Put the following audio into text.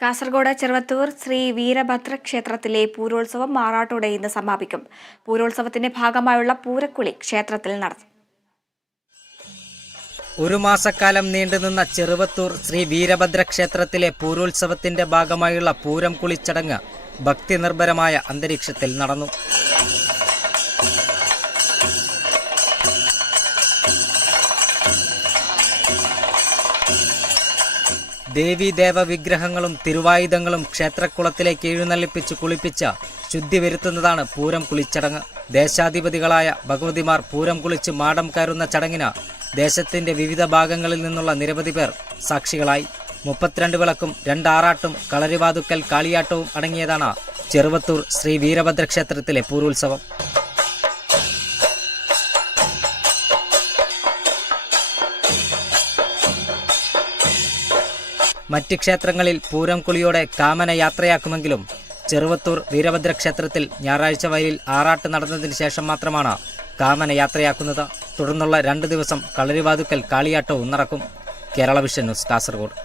കാസർഗോഡ് ചെറുവത്തൂർ ശ്രീ വീരഭദ്ര ക്ഷേത്രത്തിലെ പൂരോത്സവം മാറാട്ടോടെ ഇന്ന് സമാപിക്കും. പൂരോത്സവത്തിന്റെ ഭാഗമായുള്ള പൂരക്കുളി ക്ഷേത്രത്തിൽ നടന്നു. ഒരു മാസക്കാലം നീണ്ടുനിന്ന ചെറുവത്തൂർ ശ്രീ വീരഭദ്ര ക്ഷേത്രത്തിലെ പൂരോത്സവത്തിന്റെ ഭാഗമായുള്ള പൂരം കുളിച്ചടങ്ങ് ഭക്തി നിർഭരമായ അന്തരീക്ഷത്തിൽ നടന്നു. ദേവീദേവ വിഗ്രഹങ്ങളും തിരുവായുധങ്ങളും ക്ഷേത്രക്കുളത്തിലേക്ക് എഴുന്നള്ളിപ്പിച്ച് കുളിപ്പിച്ച് ശുദ്ധി വരുത്തുന്നതാണ് പൂരം കുളിച്ചടങ്ങ്. ദേശാധിപതികളായ ഭഗവതിമാർ പൂരം കുളിച്ച് മാടം കയറുന്ന ചടങ്ങിന് ദേശത്തിന്റെ വിവിധ ഭാഗങ്ങളിൽ നിന്നുള്ള നിരവധി പേർ സാക്ഷികളായി. 32 വിളക്കും 2 ആറാട്ടും കളരിവാതുക്കൽ കാളിയാട്ടവും അടങ്ങിയതാണ് ചെറുവത്തൂർ ശ്രീ വീരഭദ്ര ക്ഷേത്രത്തിലെ പൂരോത്സവം. മറ്റ് ക്ഷേത്രങ്ങളിൽ പൂരം കുളിയോടെ കാമന യാത്രയാക്കുമെങ്കിലും ചെറുവത്തൂർ വീരഭദ്ര ക്ഷേത്രത്തിൽ ഞായറാഴ്ച വയലിൽ ആറാട്ട് നടന്നതിന് ശേഷം മാത്രമാണ് കാമന യാത്രയാക്കുന്നത്. തുടർന്നുള്ള 2 ദിവസം കളരിവാതുക്കൽ കാളിയാട്ടവും നടക്കും. Kerala vision news, Kasaragod.